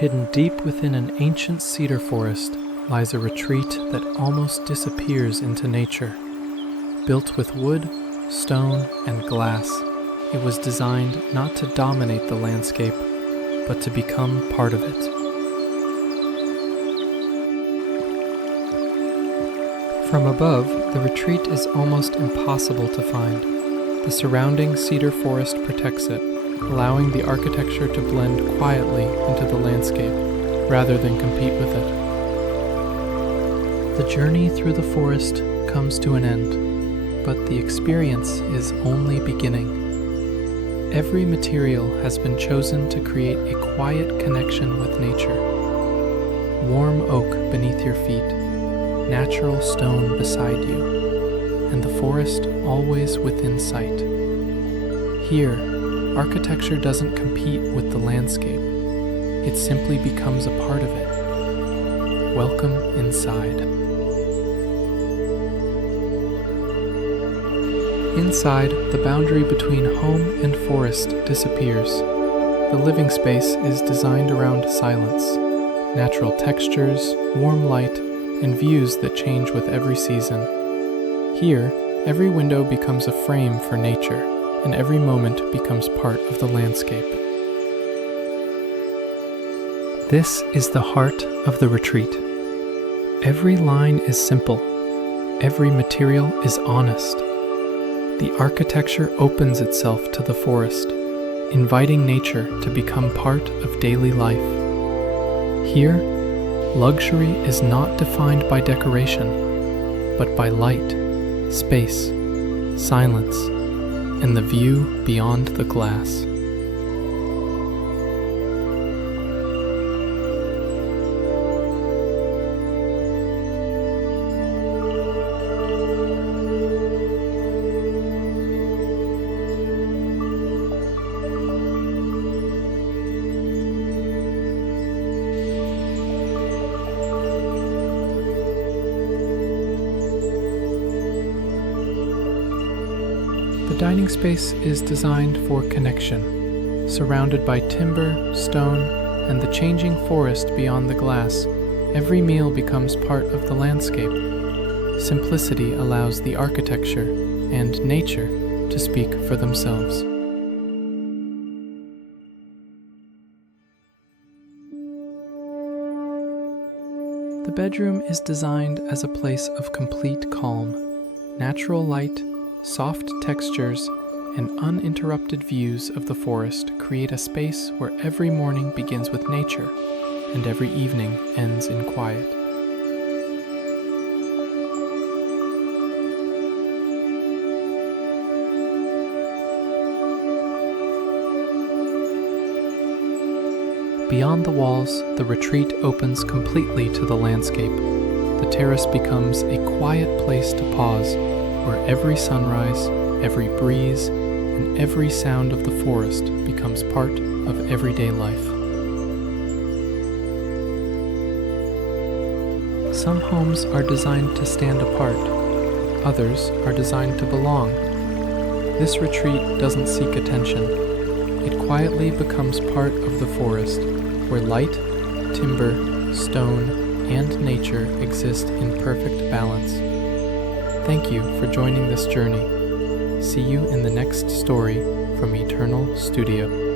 Hidden deep within an ancient cedar forest lies a retreat that almost disappears into nature. Built with wood, stone, and glass, it was designed not to dominate the landscape, but to become part of it. From above, the retreat is almost impossible to find. The surrounding cedar forest protects it, allowing the architecture to blend quietly into the landscape, rather than compete with it. The journey through the forest comes to an end, but the experience is only beginning. Every material has been chosen to create a quiet connection with nature. Warm oak beneath your feet, natural stone beside you, and the forest always within sight. Here, architecture doesn't compete with the landscape. It simply becomes a part of it. Welcome inside. Inside, the boundary between home and forest disappears. The living space is designed around silence, natural textures, warm light, and views that change with every season. Here, every window becomes a frame for nature, and every moment becomes part of the landscape. This is the heart of the retreat. Every line is simple. Every material is honest. The architecture opens itself to the forest, inviting nature to become part of daily life. Here, luxury is not defined by decoration, but by light, space, silence, and the view beyond the glass. The dining space is designed for connection. Surrounded by timber, stone, and the changing forest beyond the glass, every meal becomes part of the landscape. Simplicity allows the architecture and nature to speak for themselves. The bedroom is designed as a place of complete calm. Natural light, soft textures, and uninterrupted views of the forest create a space where every morning begins with nature and every evening ends in quiet. Beyond the walls, the retreat opens completely to the landscape. The terrace becomes a quiet place to pause, where every sunrise, every breeze, and every sound of the forest becomes part of everyday life. Some homes are designed to stand apart. Others are designed to belong. This retreat doesn't seek attention. It quietly becomes part of the forest, where light, timber, stone, and nature exist in perfect balance. Thank you for joining this journey. See you in the next story from Eternal Studio.